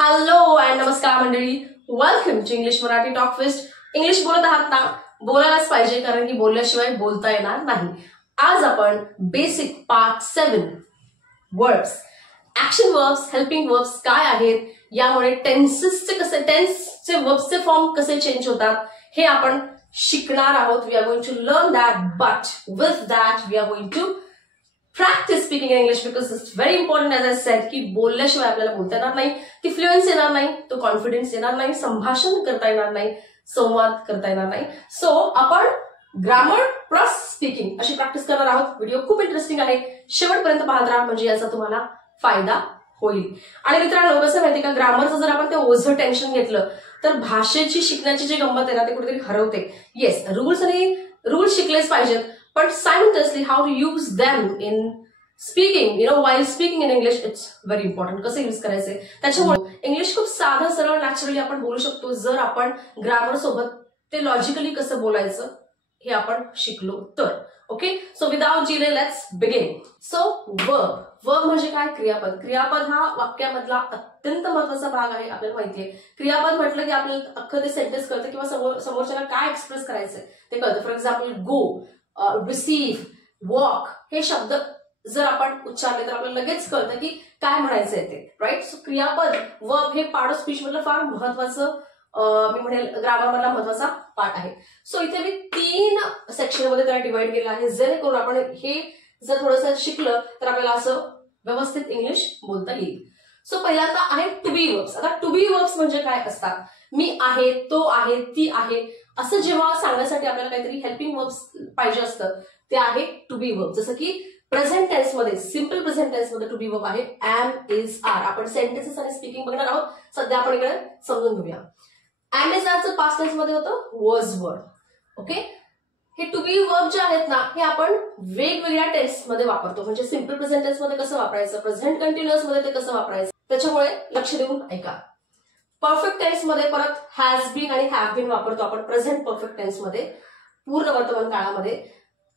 Hello and नमस्कार मंडळी, welcome to English Marathi talk fest. English बोलत आहात ना, बोलायलाच पाहिजे, कारण की बोलल्याशिवाय बोलता येणार नाही. आज आपण basic part 7 verbs, action verbs, helping verbs काय आहेत, यामुळे टेन्सचे वर्ब्सचे फॉर्म कसे चेंज होतात हे आपण शिकणार आहोत. We are going to learn that, but with that we are going to practice speaking in English because it's very important, as I said, की बोलल्याशिवाय आपल्याला बोलता येणार नाही, ती फ्लुएन्सी येणार नाही, तो कॉन्फिडन्स येणार नाही, संभाषण करता येणार नाही, संवाद करता येणार नाही. सो आपण ग्रामर प्लस स्पीकिंग अशी प्रॅक्टिस करणार आहोत. व्हिडिओ खूप इंटरेस्टिंग आहे, शेवटपर्यंत पाहत राहा, म्हणजे याचा तुम्हाला फायदा होईल. आणि मित्रांनो, कसं माहिती का, ग्रामरचं जर आपण ते ओझं टेन्शन घेतलं तर भाषेची शिकण्याची जी गंमत आहे ना, ते कुठेतरी हरवते. येस, रूल्स शिकलेच पाहिजेत, but simultaneously how to use them in speaking, while speaking in English, it's very important. कसं यूज करायचे, त्याच्यामुळे इंग्लिश खूप साधं सरळ नॅचरली आपण बोलू शकतो जर आपण ग्रामर सोबत ते लॉजिकली कसं बोलायचं हे आपण शिकलो तर. Okay, so without delay let's begin. So verb म्हणजे काय? क्रियापद हा वाक्यामधला अत्यंत महत्वाचा भाग आहे. आपल्याला माहितीये, क्रियापद म्हटलं की आपल्याला अख्खं ते सेंटेन्स कळतं किंवा समोरच्याला काय एक्सप्रेस करायचंय ते कळतं. For example, go, receive, walk हे शब्द जर आपण उच्चारले तर आपल्याला लगेच कळतं की काय म्हणायचंय ते, राईट. सो क्रियापद वर्ब हे पार्ट ऑफ स्पीच मधलं फार महत्वाचं, मी म्हणेल ग्रामर मधला महत्वाचा पार्ट आहे. सो इथे मी 3 सेक्शन मध्ये त्याला डिवाइड केलं आहे, जेणेकरून आपण हे जर थोडंसं शिकलं तर आपल्याला असं व्यवस्थित इंग्लिश बोलता येईल. सो पहिल्यांदा आहे टू बी वर्ब्स. आता टू बी वर्ब्स म्हणजे काय असतात? मी आहे, तो आहे, ती आहे, असं जेव्हा सांगण्यासाठी आपल्याला काहीतरी हेल्पिंग वर्ब्स पाहिजे असतं, ते आहे टू बी वर्ब. जसं की प्रेझेंट टेन्स मध्ये, सिम्पल प्रेझेंट टेन्स मध्ये टू बी वर्ब आहे एम, इज, आर. आपण सेंटेन्सेस आणि स्पीकिंग बघणार आहोत. सध्या आपण इकडे समजून घेऊया. एम, इज, आरचं पास्ट टेन्स मध्ये होतं वॉज, वर. ओके, हे टू बी वर्ब जे आहेत ना, हे आपण वेगवेगळ्या टेन्स मध्ये वापरतो. म्हणजे सिम्पल प्रेझेंट टेन्स मध्ये कसं वापरायचं, प्रेझेंट कंटिन्युअस मध्ये ते कसं वापरायचं, त्याच्यामुळे लक्ष देऊन ऐका. परफेक्ट टेन्स मध्ये परत हॅज बीन आणि हॅव बीन वापरतो आपण. प्रेझेंट परफेक्ट टेन्स मध्ये, पूर्ण वर्तमान काळामध्ये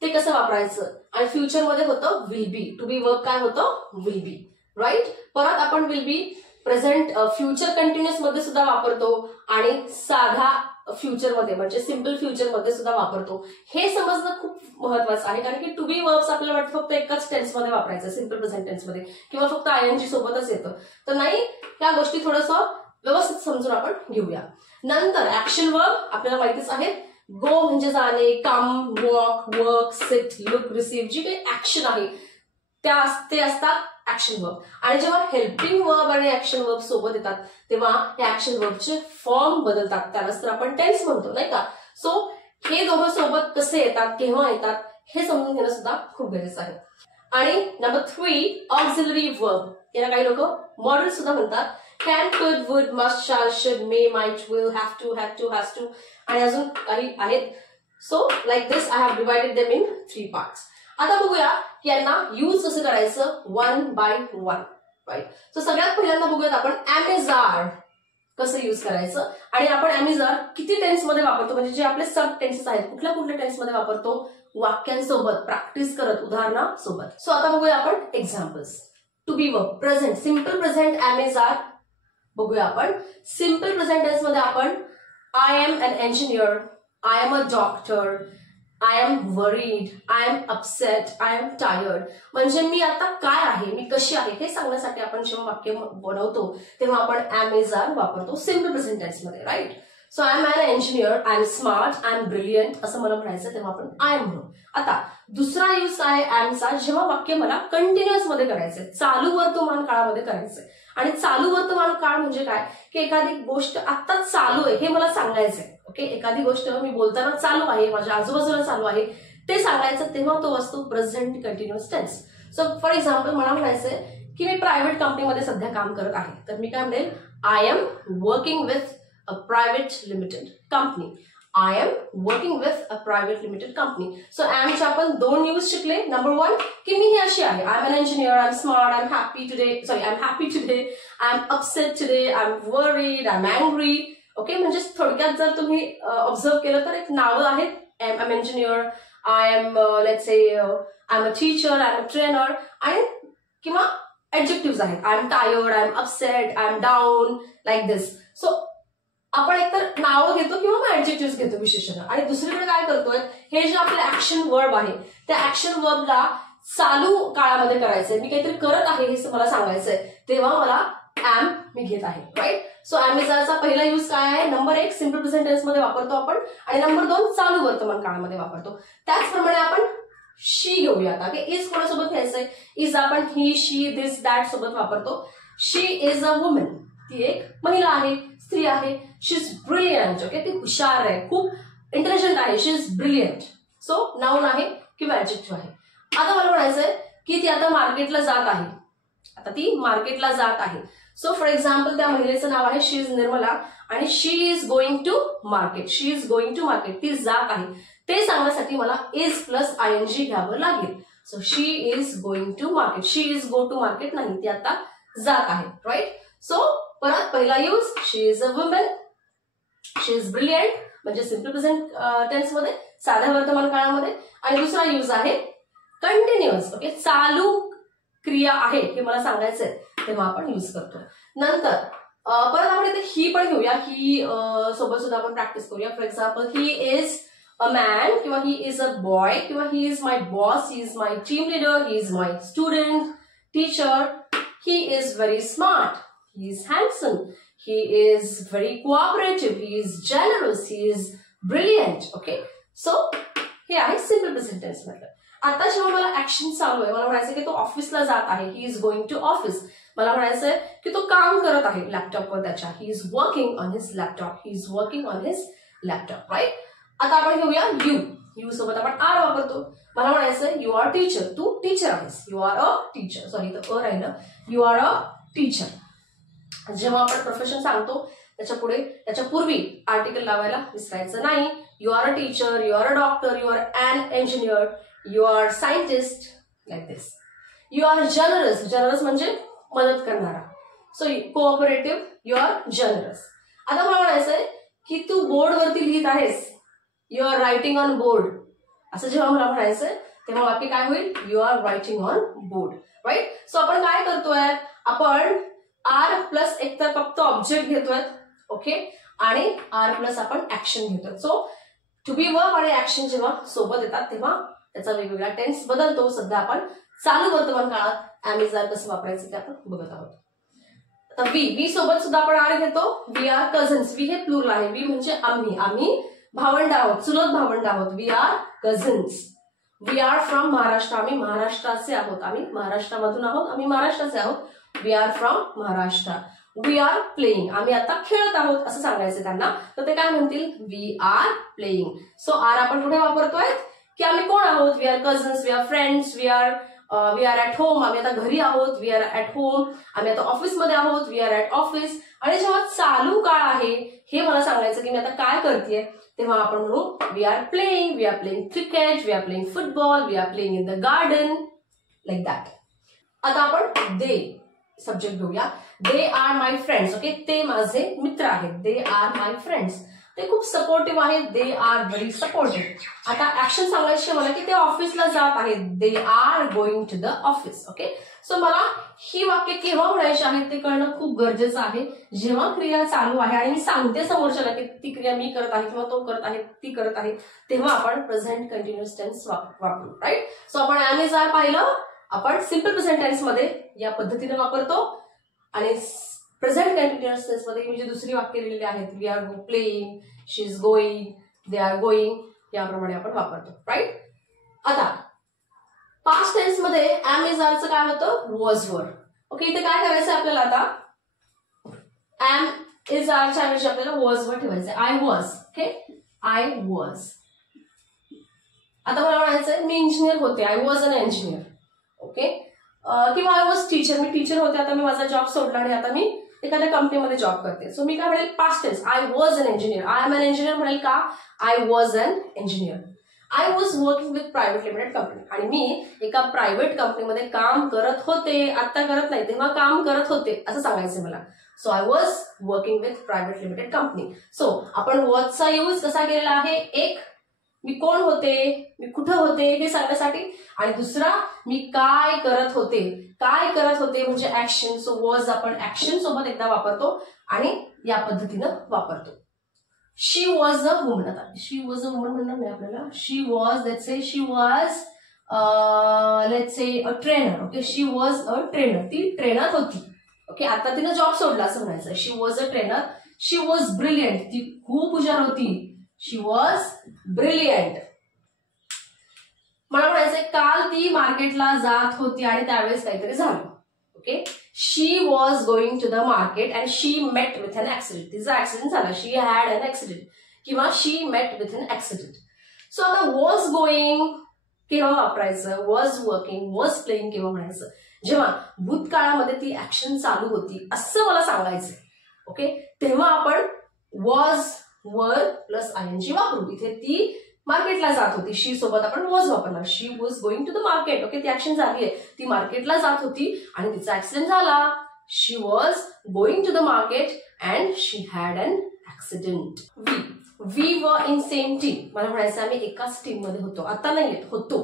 ते कसं वापरायचं. आणि फ्युचर मध्ये होतं will be. To be verb काय होतं? Will be, right. परत आपण will be present future continuous मध्ये सुद्धा वापरतो आणि साधा फ्युचर मध्ये म्हणजे सिम्पल फ्युचर मध्ये सुद्धा वापरतो. हे समजणं खूप महत्वाचं आहे, कारण की टू बी वर्ब्स आपल्याला वाटतं फक्त एकाच टेन्स मध्ये वापरायचं, सिम्पल प्रेझेंट टेन्स मध्ये, किंवा फक्त आयएनजी सोबतच येतं. तर नाही, त्या गोष्टी थोडंसं व्यवस्थित समजून आपण घेऊया. नंतर ऍक्शन वर्ब आपल्याला माहितीच आहे. गो म्हणजे जाणे, come, walk, work, sit, look, receive, जी काही ऍक्शन आहे ते असतात ऍक्शन वर्ब. आणि जेव्हा हेल्पिंग वर्ब आणि ऍक्शन वर्ब सोबत येतात तेव्हा हे ऍक्शन वर्बचे फॉर्म बदलतात, त्यालाच तर आपण टेन्स म्हणतो, नाही का. सो हे दोघं सोबत कसे येतात, केव्हा येतात हे समजून घेणं सुद्धा खूप गरजेचं आहे. आणि नंबर 3, ऑक्झिलरी वर्ब. याला काही लोक मॉडेल सुद्धा म्हणतात. Can, could, would, must, shall, should, may, might, will, have to, has to, आणि अजून काही आहेत. So like this I have divided them in 3 parts. आता बघूया की यांना यूज कसं करायचं, 1 by 1, राईट. सो सगळ्यात पहिल्यांदा बघूयात आपण एमेझार कसं यूज करायचं. आणि आपण एमेझार किती टेन्स मध्ये वापरतो, म्हणजे जे आपले सब टेन्सेस आहेत, कुठल्या टेन्स मध्ये वापरतो, वाक्यांसोबत प्रॅक्टिस करत, उदाहरणासोबत. सो आता बघूया आपण examples. To be verb present, simple present एमेझार बघूया आपण. सिम्पल प्रेझेंट टेन्स मध्ये आपण I am an engineer, I am a doctor, I am worried, I am upset, I am tired. म्हणजे मी आता काय आहे, मी कशी आहे हे सांगण्यासाठी आपण जेव्हा वाक्य बनवतो तेव्हा आपण एमेझार वापरतो सिम्पल प्रेझेंट टेन्स मध्ये, right. So I am an engineer, I am smart, I am brilliant असं मला म्हणायचं तेव्हा आपण आय एम म्हणू. आता दुसरा यूज आहे एमचा, जेव्हा वाक्य मला कंटिन्युअस मध्ये करायचंय, चालू वर्तमान काळामध्ये करायचंय. आणि चालू वर्तमान काळ म्हणजे काय, की एखादी गोष्ट आता चालू आहे हे मला सांगायचंय. ओके, एखादी गोष्ट मी बोलताना चालू आहे, माझ्या आजूबाजूला चालू आहे ते सांगायचं, तेव्हा तो असतो present continuous tense. So for example, मला म्हणायचंय की मी प्रायव्हेट कंपनीमध्ये सध्या काम करत आहे, तर मी काय म्हणेल, I am working with a private limited company. I am working with a private limited company. So एमचे आपण 2 यूज शिकले. नंबर 1 की मी ही अशी आहे, I am an engineer, I am smart, I am happy today, I am happy today, I am upset today, I am worried, I am angry. Okay, म्हणजे थोडक्यात जर तुम्ही ऑब्झर्व केलं तर एक नावं आहेत, I am engineer, I am let's say I am a teacher, I am a trainer, आणि किंवा ऍडजेक्टिव्ह आहेत. I am tired, I am upset, I am down, like this. So आपण एकतर नावं घेतो किंवा मग ऍडजेक्टिव्ह घेतो विशेषण. आणि दुसरीकडे काय करतोय, हे जे आपले ऍक्शन वर्ब आहे त्या ऍक्शन वर्बला चालू काळामध्ये करायचंय, मी काहीतरी करत आहे हे मला सांगायचंय, तेव्हा मला एम मी घेत आहे. राईट. सो एम इज आरचा पहिला यूज काय आहे, नंबर 1 सिम्पल प्रेझेंट टेन्स मध्ये वापरतो आपण, आणि नंबर 2 चालू वर्तमान काळामध्ये वापरतो. त्याचप्रमाणे आपण शी घेऊया आता. इज कोणासोबत घ्यायचंय, इज आपण ही, शी, दिस, दॅट सोबत वापरतो. शी इज अ वुमन, ती एक महिला आहे, स्त्री आहे. शी इज ब्रिलियंट. ओके, ती हुशार आहे, खूप इंटेलिजंट आहे. शी इज ब्रिलियंट. सो नाउन आहे किंवा ऍडजेक्टिव्ह आहे. आता मला म्हणायचंय की ती आता मार्केटला जात आहे. आता ती मार्केटला जात आहे. सो फॉर एक्झाम्पल त्या महिलेचं नाव आहे शी इज निर्मला, आणि she is going to market. She is going to market, ती जात आहे. ते सांगण्यासाठी मला इज प्लस आयएनजी घ्यावं लागेल. So she is going to market. She is go to market नाही, ती आता जात आहे. राईट. सो परत पहिला use, she is a woman, she is brilliant म्हणजे सिम्पल प्रेझेंट टेन्स मध्ये, साध्या वर्तमान काळामध्ये. आणि दुसरा यूज आहे कंटिन्युअस. ओके, चालू क्रिया आहे हे मला सांगायचंय तेव्हा आपण यूज करतो. नंतर परत आपण इथे ही पण घेऊया. ही सोबत सुद्धा आपण प्रॅक्टिस करूया. For example, he is a man, किंवा ही इज अ बॉय, किंवा he is my boss, he is my team leader, he is my student, teacher. He is very smart, he is handsome, he is very cooperative, he is generous, he is brilliant. Okay, so हे आहे simple present tense मधलं. आता जेव्हा मला action चालू आहे, मला म्हणायचं की तो ऑफिसला जात आहे, he is going to office. मला म्हणायचंय की तो काम करत आहे लॅपटॉपवर त्याच्या, he is working on his laptop, he is working on his laptop. Right. आता आपण घेऊया यू. यू सोबत आपण आर वापरतो. मला म्हणायचंय यू आर टीचर, तू टीचर आहेस. You are a teacher, sorry तर राहिलं, यू आर अ टीचर. जेव्हा आपण प्रोफेशन सांगतो त्याच्या पुढे त्याच्या पूर्वी आर्टिकल लावायला विसरायचं नाही. You are a teacher, you are a doctor, you are an engineer, you are scientist, like this. You are generous. Generous म्हणजे मदत करणारा. So cooperative, you are generous. आता मला म्हणायचंय की तू बोर्डवरती लिहित आहेस. You are writing on board. असं जेव्हा मला म्हणायचंय तेव्हा वाक्य काय होईल, you are writing on board. Right. So आपण काय करतोय, आपण आर प्लस एक तर फक्त ऑब्जेक्ट घेतोय. ओके, आणि आर प्लस आपण ऍक्शन घेतोय. सो टू बी वर्ब आणि ऍक्शन जेव्हा सोबत येतात तेव्हा त्याचा वेगवेगळा टेन्स बदलतो. सध्या आपण चालू वर्तमान काळात एम इज आर कसं वापरायचं ते आपण बघत आहोत. आता वी सोबत सुद्धा आपण आर घेतो. We are cousins. वी हे प्लुरल आहे. वी म्हणजे आम्ही, आम्ही भावंड आहोत, चुलत भावंड आहोत. We are cousins. We are from Maharashtra. आम्ही महाराष्ट्राचे आहोत. आम्ही महाराष्ट्रामधून आहोत. आम्ही महाराष्ट्राचे आहोत. We are from Maharashtra. We are playing. आम्ही आता खेळत आहोत असं सांगायचं त्यांना, तर ते काय म्हणतील, we are playing. So are आपण कुठे वापरतोय की आम्ही कोण आहोत, we are cousins, we are friends, we are at home. आम्ही आता घरी आहोत. We are at home. आम्ही आता ऑफिसमध्ये आहोत. We are at office. आणि जेव्हा चालू काळ आहे हे मला सांगायचं की मी आता काय करतेय, तेव्हा आपण म्हणू we are playing. We are playing cricket, we are playing football, we are playing in the garden, like that. आता आपण दे सब्जेक्ट घेऊया. They are my friends. Okay, ते माझे मित्र आहेत. They are my friends. ते खूप सपोर्टिव्ह आहेत. They are very supportive. आता ऍक्शन सांगायचे मला की ते ऑफिसला जात आहेत. They are going to the office. Okay, so मला ही वाक्य केव्हा म्हणायची आहेत ते कळणं खूप गरजेचं आहे. जेव्हा क्रिया चालू आहे आणि मी सांगते समोरच्याला की ती क्रिया मी करत आहे किंवा तो करत आहे, ती करत आहे, तेव्हा आपण प्रेझेंट कंटिन्युअस टेन्स वापरू. राईट. सो आपण एम इज आर पाहिलं. आपण सिम्पल प्रेझेंट टेन्स मध्ये या पद्धतीने वापरतो, आणि प्रेझेंट कंटिन्युअस टेन्स मध्ये मी जी दुसरी वाक्य लिहिलेली आहेत, we are playing, she is going, they are going, याप्रमाणे आपण वापरतो. राईट. आता पास्ट टेन्स मध्ये एम इज आरचं काय होतं, वॉज वर. ओके, इथे काय करायचं आपल्याला, आता एम इज आरच्या ऐवजी आपल्याला वॉज वर ठेवायचं. I was. Okay, I was. आता मला म्हणायचंय मी इंजिनियर होते. I was an engineer. Okay, किंवा आय वॉज टीचर. मी टीचर होते, आता मी माझा जॉब सोडला आणि आता मी एखाद्या कंपनीमध्ये जॉब करते. सो मी काय म्हणेल, past tense, I was an engineer. I am an engineer म्हणेल का, I was an engineer. I was working with private limited company. आणि मी एका प्रायव्हेट कंपनीमध्ये काम करत होते. आता करत नाही, तेव्हा काम करत होते असं सांगायचं मला. So I was working with private limited company. So आपण वॉजचा यूज कसा केलेला आहे, एक मी कोण होते, मी कुठं होते हे सांगण्यासाठी, आणि दुसरा मी काय करत होते काय करत होते म्हणजे ऍक्शन. सो वॉज आपण ऍक्शन सोबत एकदा वापरतो आणि या पद्धतीनं वापरतो. She was a woman. आता शी वॉज अ वुमन म्हणणार नाही आपल्याला. She was let's say she was let's say a trainer. Okay, she was a trainer. ती ट्रेनर होती. ओके, आता तिनं जॉब सोडला असं म्हणायचं. She was a trainer. She was brilliant. ती खूप हुशार होती. She was brilliant. मला म्हणायचंय काल ती मार्केटला जात होती आणि त्यावेळेस काहीतरी झालं. Okay, she was going to the market and she met with an accident. तिचा ऍक्सिडेंट झाला. शी हॅड अन ऍक्सिडेंट किंवा she met with an accident. So आता वॉज गोइंग केव्हा वापरायचं, वॉज वर्किंग, वॉज प्लेइंग केव्हा म्हणायचं, जेव्हा भूतकाळामध्ये ती ऍक्शन चालू होती असं मला सांगायचंय. ओके, तेव्हा आपण वॉज वर प्लस आयएनजी वापरू. इथे ती मार्केटला जात होती. शी सोबत आपण वॉज वापरणार. She was going to the market. Okay, ती ऍक्शन झाली आहे. ती मार्केटला जात होती आणि तिचा ऍक्सिडेंट झाला. She was going to the market and she had an accident. We were in same team. मला म्हणायचं आम्ही एकाच टीम मध्ये होतो. आता नाही होतो.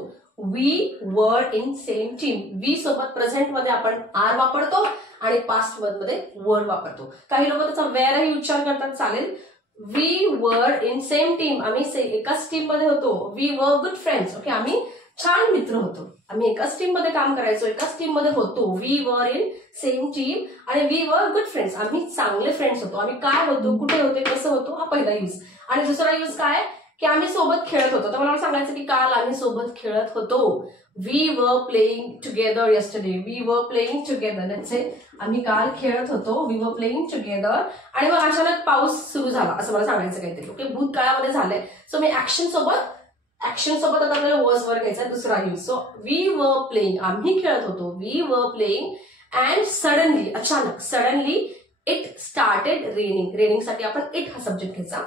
We were in same team. We सोबत प्रेझेंट मध्ये आपण आर वापरतो आणि पास्ट मध्ये वर वापरतो. काही लोक त्याचा वेअरही उच्चार करतात, चालेल. We were in same team. आम्ही एकाच टीम मध्ये होतो. We were good friends. Okay, आम्ही छान मित्र होतो. आम्ही एकाच टीम मध्ये काम करायचो, एकाच टीम मध्ये होतो. We were in same team आणि वी वर गुड फ्रेंड्स. आम्ही चांगले फ्रेंड्स होतो. आम्ही काय होतो, कुठे होते, कसं होतो, हा पहिला यूज. आणि दुसरा यूज काय की आम्ही सोबत खेळत होतो. तर मला सांगायचं की काल आम्ही सोबत खेळत होतो. We were playing together yesterday. We were playing together. Let's say आम्ही काल खेळत होतो. वी वर प्लेइंग टुगेदर आणि मग अचानक पाऊस सुरू झाला असं मला सांगायचं काहीतरी. ओके, भूतकाळामध्ये झालंय. सो मी ऍक्शन सोबत आता आपल्याला वॉज वर घ्यायचा दुसरा use. So we were playing, आम्ही खेळत होतो. We were playing and suddenly, अचानक, suddenly it started raining. Raining साठी आपण इट हा सब्जेक्ट घ्यायचा.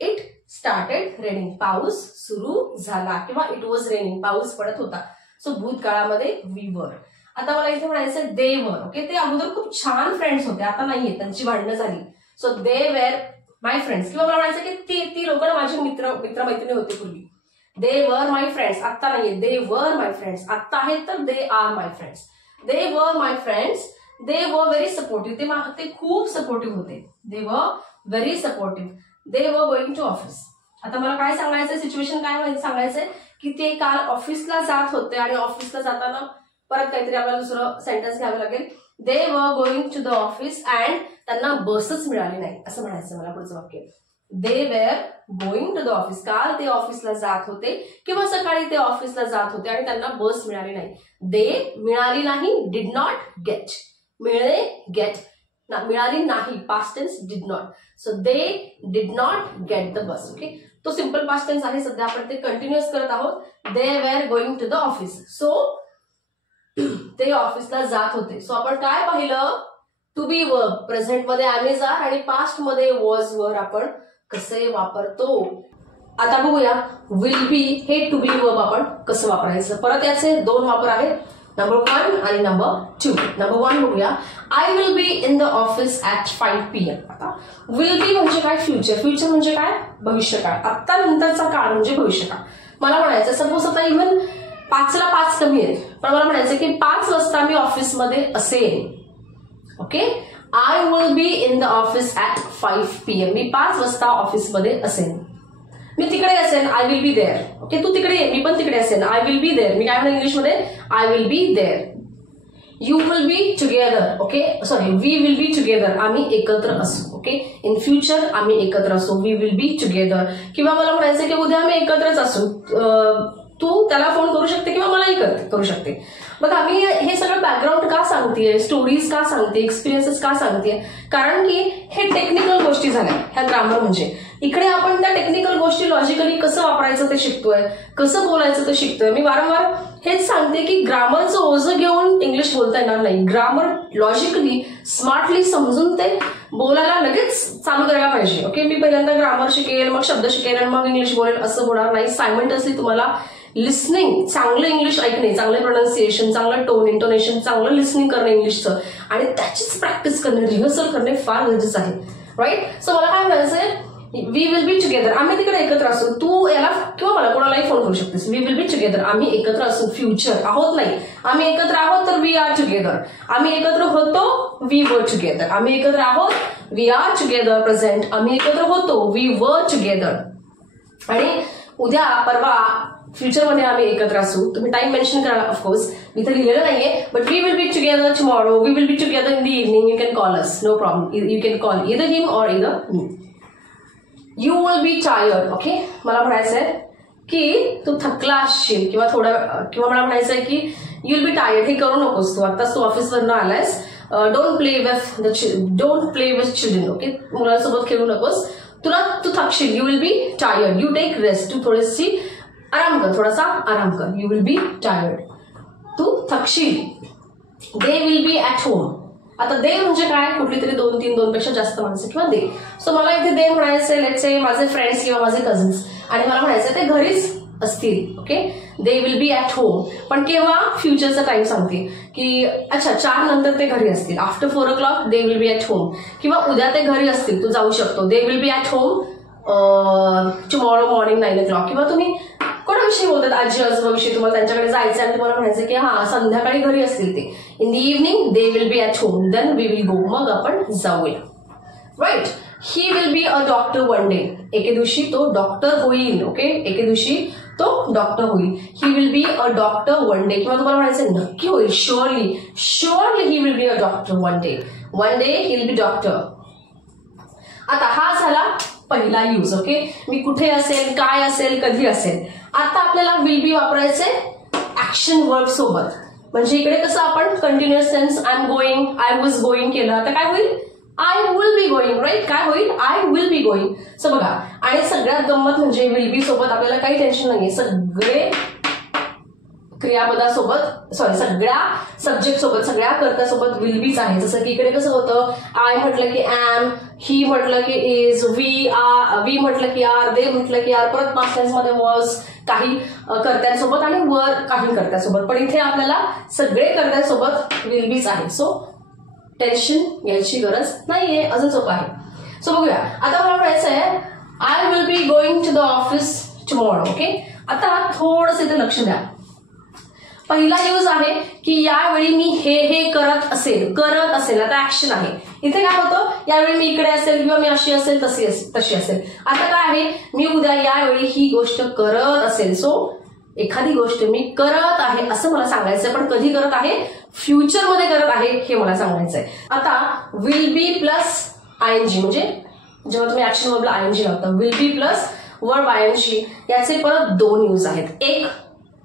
It started raining. पाऊस सुरू झाला किंवा इट वॉज रेनिंग. पाऊस पडत होता. सो भूतकाळामध्ये वी वर. आता मला इथे म्हणायचं दे वर. ओके, ते अगोदर खूप छान फ्रेंड्स होते, आता नाहीये, त्यांची भांडणं झाली. So they were my friends. किंवा मला म्हणायचं की ती लोक माझी मित्रमैत्रिणी होती पूर्वी. दे वर माय फ्रेंड्स. आता नाहीये. दे वर माय फ्रेंड्स. आता आहेत तर दे आर माय फ्रेंड्स. दे वर माय फ्रेंड्स. दे वर व्हेरी सपोर्टिव्ह. ते खूप सपोर्टिव्ह होते. दे वर very supportive. They were going to office. आता मला काय सांगायचंय, सिच्युएशन काय सांगायचंय की ते काल ऑफिसला जात होते आणि ऑफिसला जाताना परत काहीतरी आपल्याला दुसरं सेंटेन्स घ्यावं लागेल. They were going to the office and त्यांना बसच मिळाली नाही असं म्हणायचं मला पुढचं वाक्य. They were going to the office. काल ते ऑफिसला जात होते किंवा सकाळी ते ऑफिसला जात होते आणि त्यांना बस मिळाली नाही. दे मिळाली नाही. Did not get. मिळणे गेट. मिळाली नाही. Past tense did not. So they did not get the bus. Okay, तो सिंपल पास्ट टेन्स आहे. सध्या आपण ते कंटिन्युअस करत आहोत. They were going to the office. So ते ऑफिसला जात होते. सो आपण काय पाहिलं, टू बी वर्ब. प्रेझेंट मध्ये आम्ही आर आणि पास्ट मध्ये वॉज वर आपण कसे वापरतो. आता बघूया विल बी हे टू बी वर्ब आपण कसं वापरायचं. परत याचे दोन वापर आहेत, नंबर 1 आणि नंबर 2. नंबर 1 बघूया. I will be in the office at 5 PM. आता विल बी म्हणजे काय, फ्युचर. फ्युचर म्हणजे काय, भविष्यकाळ. आता नंतरचा काळ म्हणजे भविष्यकाळ. मला म्हणायचं सपोज आता इव्हन 5ला 5 कमी आहेत, पण मला म्हणायचं की 5 वाजता मी ऑफिसमध्ये असेन. Okay, I will be in the office at 5 PM. मी 5 वाजता ऑफिसमध्ये असेन. मी तिकडे असेन. I will be there. Okay, तू तिकडे ये, मी पण तिकडे असेन. I will be there. मी काय म्हणतो इंग्लिशमध्ये, I will be there. You will be together. Okay, sorry, we will be together. आम्ही एकत्र असू. ओके, इन फ्युचर आम्ही एकत्र असू. We will be together. किंवा मला म्हणायचं की उद्या आम्ही एकत्रच असू. तू त्याला फोन करू शकते किंवा मलाही करू शकते. बघा मी हे सगळं बॅकग्राऊंड का सांगतेय, स्टोरीज का सांगते, एक्सपिरियन्सेस का सांगतेय, कारण की हे टेक्निकल गोष्टी झाल्या ह्या ग्रामर. म्हणजे इकडे आपण त्या टेक्निकल गोष्टी लॉजिकली कसं वापरायचं ते शिकतोय, कसं बोलायचं ते शिकतोय. मी वारंवार हेच सांगते की ग्रामरचं ओझं घेऊन इंग्लिश बोलता येणार नाही. ग्रामर लॉजिकली स्मार्टली समजून ते बोलायला लगेच चालू करायला पाहिजे. ओके, मी पहिल्यांदा ग्रामर शिकेल, मग शब्द शिकेल आणि मग इंग्लिश बोलेल असं होणार नाही. सायमल्टेनियसली तुम्हाला लिस्निंग, चांगलं इंग्लिश ऐकणे, चांगले प्रोनाऊन्सिएशन, चांगलं टोन, इंटोनेशन, चांगलं लिस्निंग करणं इंग्लिशचं आणि त्याचीच प्रॅक्टिस करणे, रिहर्सल करणे फार गरजेचं आहे. राईट. सो मला काय म्हणायचंय, वी विल बी टुगेदर, आम्ही तिकडे एकत्र असू. तू याला किंवा मला कोणालाही फोन करू शकतेस. वी विल बी टुगेदर, आम्ही एकत्र असू. फ्युचर आहोत नाही, आम्ही एकत्र आहोत तर वी आर टुगेदर. आम्ही एकत्र होतो, वी वर टुगेदर. आम्ही एकत्र आहोत, वी आर टुगेदर. प्रेझेंट, आम्ही एकत्र होतो, वी वर टुगेदर. आणि उद्या परवा फ्युचरमध्ये आम्ही एकत्र असू. तुम्ही टाइम मेन्शन करा ऑफकोर्स, मी तर लिहिलेलं नाहीये. But we will be together tomorrow, we will be together in the evening. You can call us, no problem. You can call either him or either me. You will be tired. Okay, मला म्हणायचंय की तू थकला असशील किंवा किंवा मला म्हणायचंय की you will be tired. हे करू नकोस तू, आताच तू ऑफिसवरनं आलायस. Don't play with children. Okay, मुलांसोबत खेळू नकोस. तू थकशील. You will be tired. You take rest. तू थोडीशी आराम कर, थोडासा आराम कर. You will be tired. तू थकशील. They will be at home. आता दे म्हणजे काय, कुठली तरी 2-3 2पेक्षा जास्त माणसं किंवा दे. सो मला इथे दे म्हणायचंय, लेट्स से माझे फ्रेंड्स किंवा माझे कझन्स, आणि मला म्हणायचं ते घरीच असतील. Okay, they will be at home. पण केव्हा, फ्युचरचा टाइम सांगते की अच्छा 4 नंतर ते घरी असतील. After 4 o'clock they will be at home. किंवा उद्या ते घरी असतील, तू जाऊ शकतो. दे will be at home tomorrow morning 9 o'clock. किंवा तुम्ही कोणाविषयी बोलतात, आजी आजोबाविषयी, तुम्हाला त्यांच्याकडे जायचं आणि तुम्हाला म्हणायचं की हा संध्याकाळी घरी असतील ते. In the evening they will be at home. Then we will go. मग आपण जाऊया. Right. He will be a doctor one day. एके दिवशी तो डॉक्टर होईल. ओके, एके दिवशी तो डॉक्टर होईल. ही will be a doctor one day. किंवा तुम्हाला म्हणायचं नक्की होईल, surely he will be a doctor one day. One day he will B doctor. आता हा झाला पहिला यूज. ओके, मी कुठे असेल, काय असेल, कधी असेल. आता आपल्याला विल बी वापरायचे ऍक्शन वर्ब सोबत. म्हणजे इकडे कसं आपण continuous tense I am going, I was going केलं. आता काय होईल, I will be going. Right, काय होईल, I will be going. So बघा, आणि सगळ्यात गंमत म्हणजे विल बी सोबत आपल्याला काही टेन्शन नाहीये. सगळे क्रियापदासोबत, सगळ्या सब्जेक्ट सोबत, सगळ्या कर्त्यासोबत विल बीच आहे. जसं की इकडे कसं होतं, आय म्हटलं की एम, ही म्हटलं की इज, वी म्हटलं की आर, दे म्हटलं की आर, परत पास्ट टेन्स मध्ये वॉज काही कर्त्यांसोबत आणि वर काही कर्त्यासोबत. पण इथे आपल्याला सगळे कर्त्यासोबत विल बीच आहे. सो टेन्शन घ्यायची गरज नाहीये, अजून सोपं आहे. सो बघूया. आता मला म्हणायचं आहे I will be going to the office tomorrow. Okay, आता थोडंसं इथे लक्ष द्या. पहिला यूज आहे की यावेळी मी हे करत असेल. आता ऍक्शन आहे. इथे काय होतं, यावेळी मी इकडे असेल किंवा मी अशी असेल, तशी असेल. आता काय आहे, मी उद्या यावेळी ही गोष्ट करत असेल. सो एखादी गोष्ट मी करत आहे असं मला सांगायचंय. पण कधी करत आहे, फ्युचरमध्ये करत आहे हे मला सांगायचंय. आता विल बी प्लस आयएनजी, म्हणजे जेव्हा तुम्ही ऍक्शन वर्बला आयएनजी लावता, विल बी प्लस वर्ब आयएनजी, याचे परत 2 यूज आहेत. एक,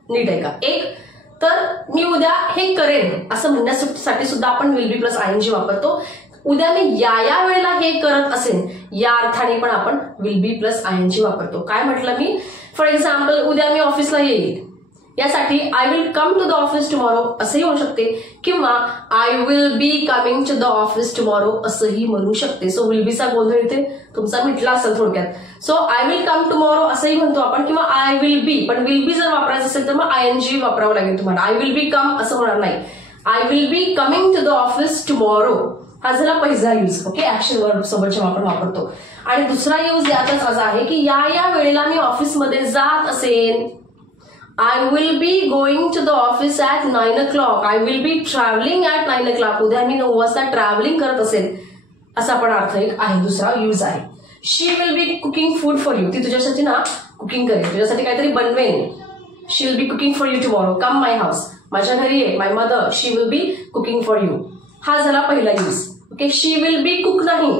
नीट आहे का, एक तर मी उद्या हे करेन असं म्हणण्यासाठी सुद्धा आपण विल बी प्लस आयएनजी वापरतो. उद्या मी या वेळेला हे करत असेल या अर्थाने पण आपण विल बी प्लस आयएनजी वापरतो. काय म्हटलं मी, फॉर एक्झाम्पल उद्या मी ऑफिसला येईल, यासाठी I will come to the office tomorrow असंही म्हणू शकते, किंवा I will be coming to the office tomorrow असंही म्हणू शकते. सो विल बीचा गोंधळ इथे तुमचा मिटला असेल थोडक्यात. So I will come tomorrow असंही म्हणतो आपण, किंवा आय विल बी. पण विल बी जर वापरायचं असेल तर मग आयएनजी वापरावं लागेल तुम्हाला. आय विल बी कम असं होणार नाही. I will be coming to the office tomorrow हा झाला पहिला यूज. ओके, ऍक्शन वर्ब सोबत जेव्हा आपण वापरतो. आणि दुसरा यूज यातच असा आहे की या वेळेला मी ऑफिसमध्ये जात असेल. I will be going to the office at 9 o'clock. I will be traveling at 9 o'clock. उद्या मी 9 वाजता ट्रॅव्हलिंग करत असेल असा पण अर्थ एक आहे, दुसरा यूज आहे. She will be cooking food for you. ती तुझ्यासाठी ना कुकिंग करेल, तुझ्यासाठी काहीतरी बनवेन. She will be cooking for you tomorrow. Come my house. माझ्या घरी ये. My mother. She will be cooking for you. हा झाला पहिला use. Okay, she will be cook नाही.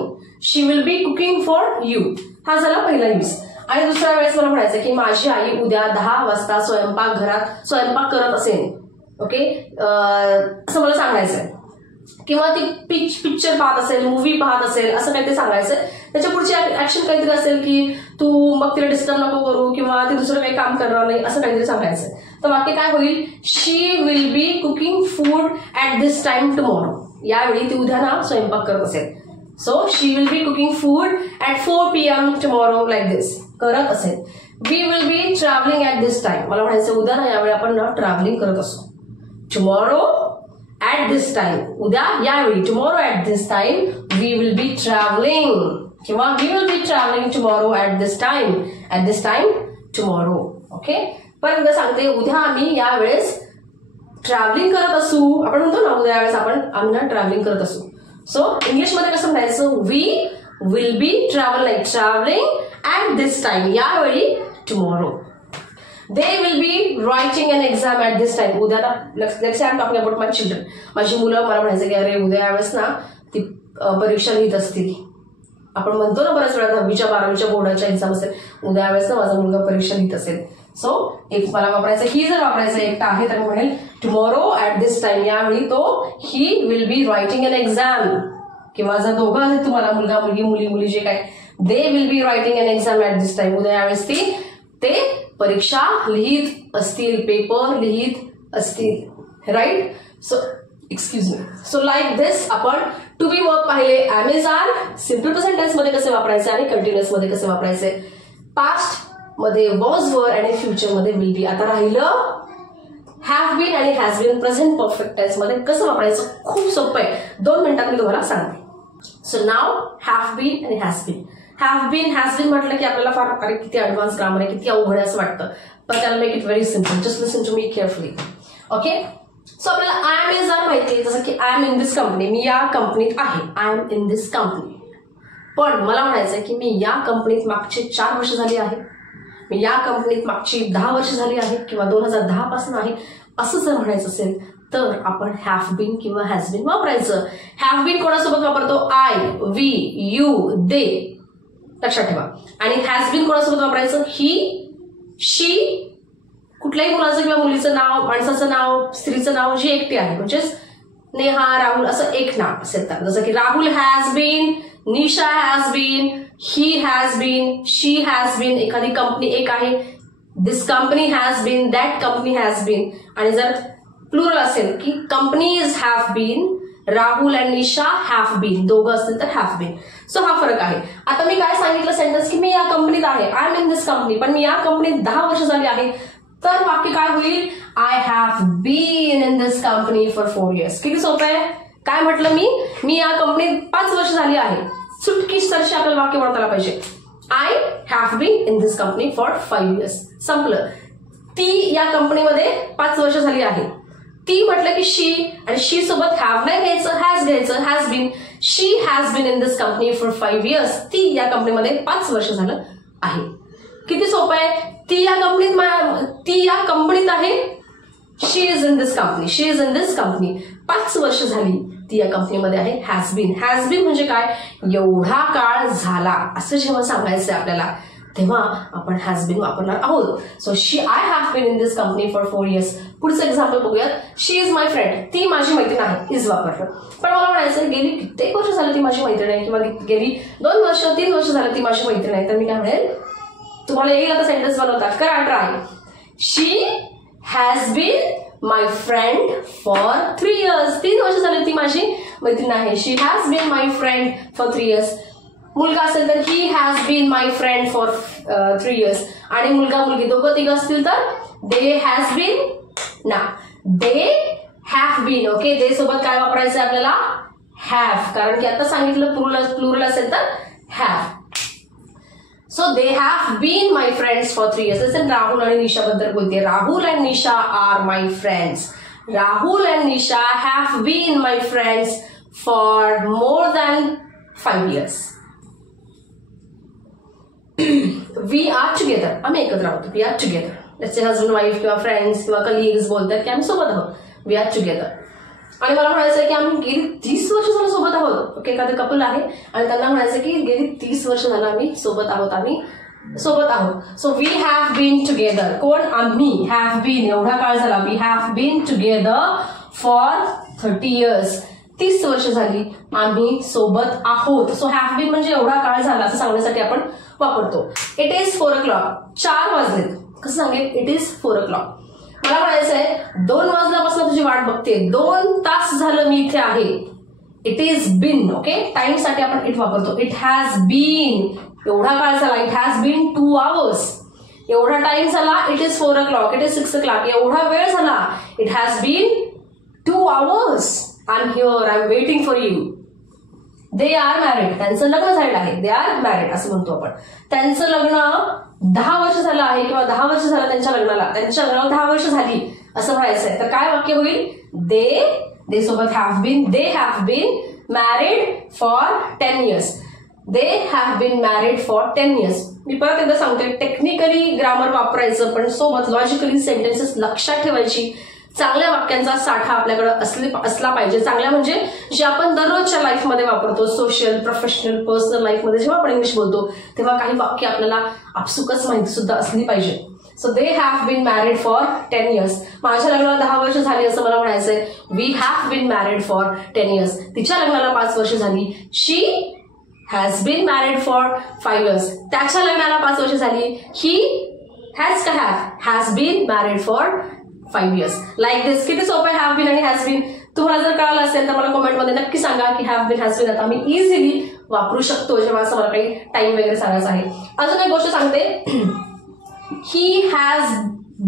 She will be cooking for you. हा झाला पहिला यूज. आणि दुसऱ्या वेळेस मला म्हणायचं की माझी आई उद्या 10 वाजता स्वयंपाक करत असेल. ओके, असं मला सांगायचंय. किंवा ती पिक्चर पाहत असेल, मूवी पाहत असेल, असं काहीतरी सांगायचंय. त्याच्या पुढची ऍक्शन काहीतरी असेल की तू मग तिला डिस्टर्ब नको करू किंवा ती दुसरं काही काम करणार नाही असं काहीतरी सांगायचंय. तर वाक्य काय होईल, she will be cooking food at this time tomorrow. यावेळी ती उद्या ना स्वयंपाक करत असेल. So she will be cooking food at 4 PM tomorrow like this करत असेल. We will be travelling at this time. मला म्हणायचं उद्या ना यावेळी आपण ना ट्रॅव्हलिंग करत असतो. टुमॉरो ऍट दिस टाइम, उद्या यावेळी. Tomorrow at this time we will be travelling किंवा we will be travelling tomorrow at this time tomorrow. Okay, पण एकदा सांगते, उद्या आम्ही यावेळेस ट्रॅव्हलिंग करत असू. आपण म्हणतो ना उद्या यावेळेस आम्ही ना ट्रॅव्हलिंग करत असू. सो इंग्लिशमध्ये कसं म्हणायचं, we will be travelling at this time, यावेळी tomorrow. They will be writing an exam at this time. उद्या ना, let's say I'm talking about my children. माझी मुलं मला म्हणायचं की अरे उद्या यावेळेस ना ती परीक्षा लिहित असतील. आपण म्हणतो ना बऱ्याच वेळा 10वी 12वी बोर्डाच्या एक्झाम असेल, उद्या यावेळेस ना माझा मुलगा परीक्षा लिहित असेल. सो एक मला वापरायचं, ही जर वापरायचं एकटा आहे तर मी म्हणेल टुमॉरो ऍट दिस टाइम, यावेळी तो he will be writing an exam. किंवा जर दोघं असेल तुम्हाला, मुलगा मुलगी मुली मुली जे काय, they will be writing an exam at this time. उद्या यावेळेस ते परीक्षा लिहित असतील, पेपर लिहित असतील. Right. So excuse me. So like this आपण टू बी वर्ब पाहिले. Am is are simple present tense मध्ये कसे वापरायचे आणि कंटिन्युअस मध्ये कसे वापरायचे. पास्ट मध्ये वॉज वर आणि फ्युचर मध्ये विल बी. आता राहिलं हॅव बीन आणि has been present perfect tense मध्ये कसं वापरायचं. खूप सोपं आहे, 2 मिनिटात मी तुम्हाला सांगते. सो नाव हॅव बीन आणि हॅज बीन. हॅव बीन म्हटलं की आपल्याला फार अरे किती ऍडव्हान्स ग्रामर आहे, किती अवघड आहे असं वाटतं. पण त्याला make it very simple. Just listen to me carefully. Okay, so आपल्याला आय एम इज आर माहिती आहे. जसं की I am in this company, मी या कंपनीत आहे. I am in this company. पण मला म्हणायचंय की मी या कंपनीत मागचे 4 वर्ष झाली आहे, मी या कंपनीत मागची 10 वर्ष झाली आहे किंवा 2010 पासून आहे, असं जर म्हणायचं असेल तर आपण हॅव बीन किंवा हॅज बीन वापरायचं. हॅव बीन कोणासोबत वापरतो, आय, वी, यू, दे, लक्षात ठेवा. आणि हॅज बीन कोणासोबत वापरायचं, ही, शी, कुठल्याही मुलाचं किंवा मुलीचं नाव, माणसाचं नाव, स्त्रीचं नाव जी एकटी आहे, म्हणजेच नेहा, राहुल असं एक नाव असेल तर. जसं की Rahul has been, Nisha has been, he has been, she has been. एखादी कंपनी एक आहे, this company has been, that company has been. आणि जर प्लुरल असेल की companies have been, Rahul and Nisha have been, दोघं असतील तर हॅव बीन. सो हा फरक आहे. आता मी काय सांगितलं सेंटेन्स की मी या कंपनीत आहे, I am in this company, पण मी या कंपनीत 10 वर्ष झाली आहे, तर वाक्य काय होईल, I have bin in this company for 4 years. किती सोपं आहे. काय म्हटलं मी या कंपनीत 5 वर्ष झाली आहे. चुटकी सरशी आपल्याला वाक्य बनवता पाहिजे. I have bin in this company for 5 years. संपलं. ती या कंपनीमध्ये 5 वर्ष झाली आहे. ती म्हटलं की शी, आणि शी सोबत हॅव नाही घ्यायचं, हॅज घ्यायचं, has been. She has been in this company for 5 years. ती या कंपनीमध्ये 5 वर्ष झालं आहे. किती सोपं आहे. ती या कंपनीत आहे. शी इज इन दिस कंपनी. 5 वर्ष झाली ती या कंपनीमध्ये आहे. हॅज बीन म्हणजे काय, एवढा काळ झाला असं जेव्हा सांगायचंय आपल्याला, तेव्हा आपण हॅज बीन वापरणार आहोत. So I have bin in this company for 4 years. पुढचं एक्झाम्पल बघूयात. शी इज माय फ्रेंड, ती माझी मैत्रीण आहे, इज वापरलं. पण मला म्हणायचं गेली कित्येक वर्ष झालं ती माझी मैत्रीण आहे, किंवा गेली 2 वर्ष 3 वर्ष झालं ती माझी मैत्रीण आहे, तर मी काय म्हणेल, तुम्हाला येईल आता सेंटेन्स बनवता, करा try. She has been my friend for 3 years. 3 वर्ष झाली ती माझी मैत्रीण आहे. She has been my friend for 3 years. मुलगा असेल तर he has been my friend for 3 years. आणि मुलगा मुलगी दोघं तिघं असतील तर दे हॅज बीन, ना दे हॅव बीन. ओके, दे सोबत काय वापरायचं आपल्याला, हॅव, कारण की आता सांगितलं प्लुरल असेल तर have. So they have been my friends for 3 years. जसं राहुल आणि निशा बद्दल बोलते, Rahul and Nisha are my friends. Rahul and Nisha have been my friends for more than 5 years. We are together, आम्ही एकत्र आहोत. We are together. त्याचे हजबंड वाईफ किंवा फ्रेंड्स किंवा कलिग्स बोलतात की आम्ही सोबत आहोत. We are together. आणि मला म्हणायचं की आम्ही गेली 30 वर्ष झालं सोबत आहोत. ओके, एखादं कपल आहे आणि त्यांना म्हणायचं की गेली 30 वर्ष झालं आम्ही सोबत आहोत. So we have been together. कोण, आम्ही. हॅव बीन एवढा काळ झाला. We have been together for 30 years. 30 वर्ष झाली आम्ही सोबत आहोत. सो हॅव बीन म्हणजे एवढा काळ झाला असं सांगण्यासाठी आपण वापरतो. It is 4 o'clock. 4 वाजलेत. कसं सांगेल, इट इज 4 o'clock. मला म्हणायचंय 2 वाजल्यापासून तुझी वाट बघते, 2 तास झालं मी इथे आहे. It is been. Okay, time साठी आपण इट वापरतो. इट हॅज बीन एवढा काळ झाला. It has been 2 hours. एवढा टाइम झाला. It is 4 o'clock. It is 6 o'clock. एवढा वेळ झाला. It has been 2 hours. I am here. I am waiting for you. They are married, त्यांचं लग्न झालेलं आहे, दे आर मॅरिड असं म्हणतो आपण. त्यांचं लग्न 10 वर्ष झालं आहे किंवा 10 वर्ष झालं त्यांच्या लग्नाला 10 वर्ष झाली असं म्हणायचं आहे. तर काय वाक्य होईल? दे सोबत have been married for 10 years. They have been married for 10 years. मी परत एकदा सांगते, टेक्निकली ग्रामर वापरायचं पण सोबत लॉजिकली सेंटेन्सेस लक्षात ठेवायची. चांगल्या वाक्यांचा साठा आपल्याकडे असला पाहिजे. चांगल्या म्हणजे जे आपण दररोजच्या लाईफमध्ये वापरतो, सोशल, प्रोफेशनल, पर्सनल लाईफमध्ये जेव्हा आपण इंग्लिश बोलतो तेव्हा काही वाक्य आपल्याला आपसुकच माहिती सुद्धा असली पाहिजे. So they have been married for 10 years. माझ्या लग्नाला 10 वर्ष झाली असं मला म्हणायचंय. We have been married for 10 years. तिच्या लग्नाला 5 वर्ष झाली. She has been married for 5 years. त्याच्या लग्नाला 5 वर्ष झाली. ही हॅज का has been married for 5 years. Like this. किती सोपं आहे हॅव बीन आणि हॅज बीन. तुम्हाला जर कळालं असेल तर मला कमेंटमध्ये नक्की सांगा की हॅव बीन हॅज बीन आता आम्ही इझिली वापरू शकतो जेव्हा असं मला काही टाइम वगैरे सांगायचं आहे. अजून एक गोष्ट सांगते, ही हॅज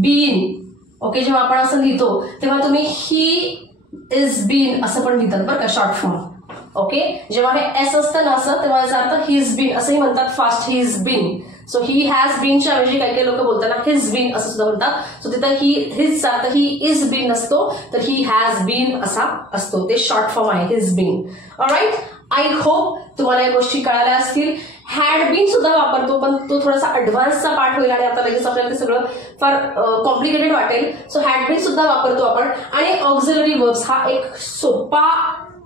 बीन. ओके, जेव्हा आपण असं लिहितो तेव्हा तुम्ही ही इज बीन असं पण लिहितात बरं का, शॉर्ट फॉर्म. ओके, जेव्हा हे एस असतं ना असं तेव्हा याचा अर्थ ही इज बीन असंही म्हणतात fast, he is been. So he has बीनच्या ऐवजी काही काही लोक बोलताना हिज बीन असं सुद्धा म्हणतात. सो तिथं ही हिजचा अर्थ ही इज बीन नसतो तर ही हॅज बीन असा असतो. ते शॉर्ट फॉर्म आहे his been. Alright, I hope तुम्हाला या गोष्टी कळाल्या असतील. हॅड बीन सुद्धा वापरतो पण तो थोडासा ऍडव्हान्सचा पार्ट होईल आणि आता लगेच आपल्याला ते सगळं फार कॉम्प्लिकेटेड वाटेल. सो हॅड बीन सुद्धा वापरतो आपण. आणि ऑक्झिलरी वर्ब्स हा एक सोपा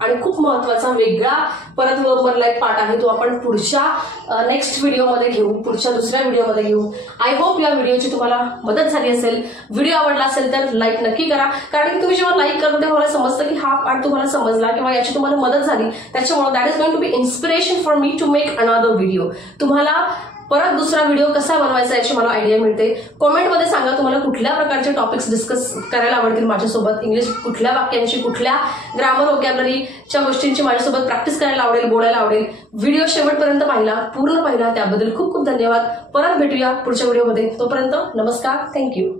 आणि खूप महत्वाचा वेगळा परत वर्ब मधला एक पार्ट आहे. तो आपण पुढच्या नेक्स्ट व्हिडिओमध्ये घेऊ, पुढच्या दुसऱ्या व्हिडिओमध्ये घेऊ. आय होप या व्हिडिओची तुम्हाला मदत झाली असेल. व्हिडिओ आवडला असेल तर लाईक नक्की करा, कारण की तुम्ही जेव्हा लाईक करता तेव्हा मला समजतं की हा पार्ट तुम्हाला समजला किंवा याची तुम्हाला मदत झाली. त्याच्यामुळे that is going to be inspiration for me to make another video. तुम्हाला परत दुसरा व्हिडिओ कसा बनवायचा याची मला आयडिया मिळते. कॉमेंटमध्ये सांगा तुम्हाला कुठल्या प्रकारचे टॉपिक्स डिस्कस करायला आवडतील माझ्यासोबत. इंग्लिश कुठल्या वाक्यांची, कुठल्या ग्रामर व्होकॅब्युलरीच्या गोष्टींची माझ्यासोबत प्रॅक्टिस करायला आवडेल, बोलायला आवडेल. व्हिडिओ शेवटपर्यंत पाहिला, पूर्ण पाहिला त्याबद्दल खूप खूप धन्यवाद. परत भेटूया पुढच्या व्हिडिओमध्ये. तोपर्यंत नमस्कार, थँक्यू.